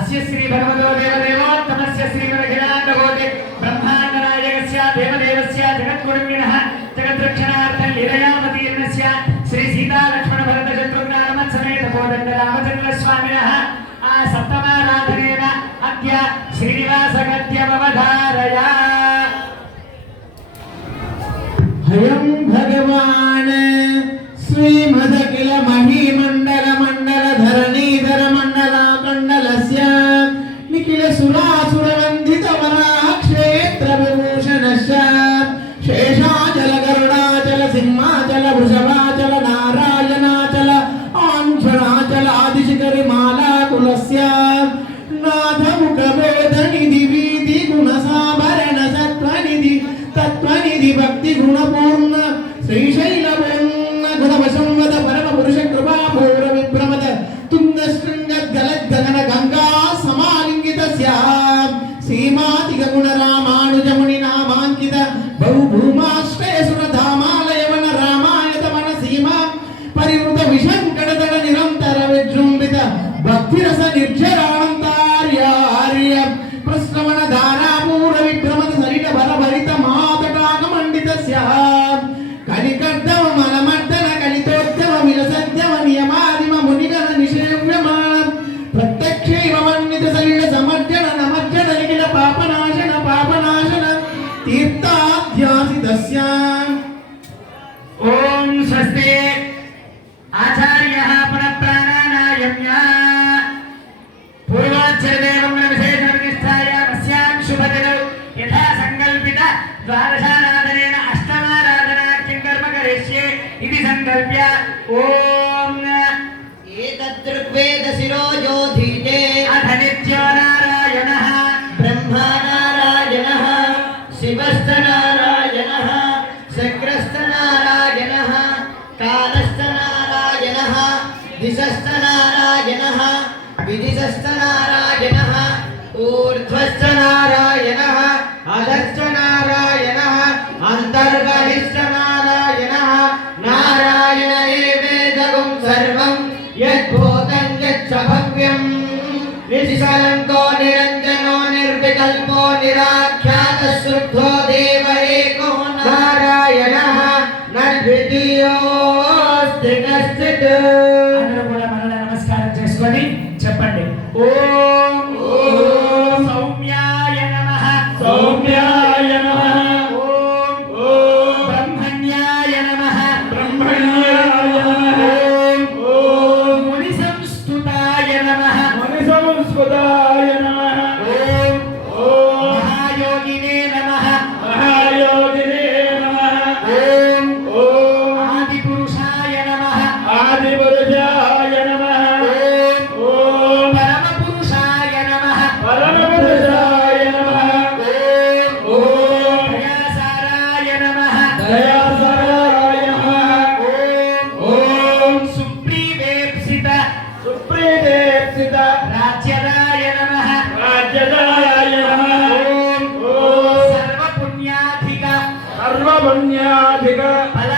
अस्य श्री भगवतो देवदेवोत्तमस्य श्रीमदखिलाण्डकोटि ब्रह्माण्डनायकस्य देवदेवस्य जगद्गुरुविनः जगद्रक्षणार्थं लीलयामतीर्णस्य श्री सीता लक्ष्मण भरत शत्रुघ्न समेत कोदण्डरामचन्द्रस्वामिनः सप्तमाराधनेन अद्य श्रीनिवासगद्यमवधारया। हयं भगवान् श्रीमदखिल महीमण्डल मण्डल धरणीधर मण्डलाकण्डलस्य निखिल सुरासुर वन्दित वराक्षेत्र विभूषणस्य शेषाचल गरुडाचल सिंहाचल वृषभाचल नारायणाचल आंशणाचल आदिशिखरि मालाकुलस्य नाथ मुखवेदनिधि वीति गुणसाभरण सत्त्वनिधि तत्त्वनिधि भक्ति गुणपूर्ण श्रीशैलपूर्ण गुणवशंवद परम पुरुष कृपा पूर्व विभ्रमद तुंग शृंग गलद्गगन गंगा समालिंगितस्य सीमातिक गुण रामानुज मुनि नामांकित बहुभूमाश्रय सुर धामालयवन रामायत मन सीमा परिवृत विशंकटतट निरंतर विजृंभित भक्तिरस निर्झरानंतार्य आर्य प्रश्रवण धारा पूर्व विभ्रमद सरित भरभरित मातटाक मंडितस्य कलिकर्दव मलमर्दन कलितोद्यम विलसद्यम नियमादिम मुनिगण निषेव्यमान प्रत्यक्षैव वन्नित सलिल समर्जन नमर्जन निखिल पापनाशन पापनाशन तीर्थाध्यासितस्य। ओम स्वस्ति आचार्यः पुनप्राणानायम्या पूर्वाच्चरदेवं विशेषनिष्ठाय अस्यां शुभदिनौ यथा संकल्पित द्वादशाराधनेन अष्टमाराधनाख्यं कर्म करिष्ये इति संकल्प्य ओम एतद्ऋग्वेद शिरोजोधीते अथ नित्यो नारायणः ब्रह्मा नारायणः शिवश्च नारायणः शक्रश्च नारायणः कालश्च नारायणः दिशश्च नारायणः विदिशश्च नारायणः ऊर्ध्वश्च नारायणः अधश्च नारायणः अन्तर्बहिश्च नारायणः नारायण एवेदगुं सर्वं यद्भूतं यच्च भव्यं निष्कलङ्को निरञ्जनो निर्विकल्पो निराख्यातः शुद्धो देव एको नारायणः नद्वितीयोऽस्ति कश्चित्। అందరూ కూడా మనల్ని నమస్కారం చేసుకొని చెప్పండి ఓం ఓం సౌమ్యాయ నమః సౌమ్యాయ నమః ఓం ఓం బ్రహ్మణ్యాయ నమః బ్రహ్మణ్యాయ నమః ఓం ఓం ముని సంస్తుతాయ నమః ముని సంస్కృతాయ నమః ఓం ఓం మహాయోగినే నమః మహాయోగినే నమః ఓం ఓం ఆదిపురుషాయ నమః ఆదిపురుషాయ నమః ఓం పరమపురుషాయ నమః పరమపురుషాయ నమః ఓం దయాసారాయ నమః దయాసరాయ నమః ఓం సుప్రీవేప్సిత సుప్రీదేప్సిత రాజ్యదాయ నమః రాజ్యదాయ నమః ఓం సర్వపుణ్యాధిక సర్వపుణ్యాధిక ఫల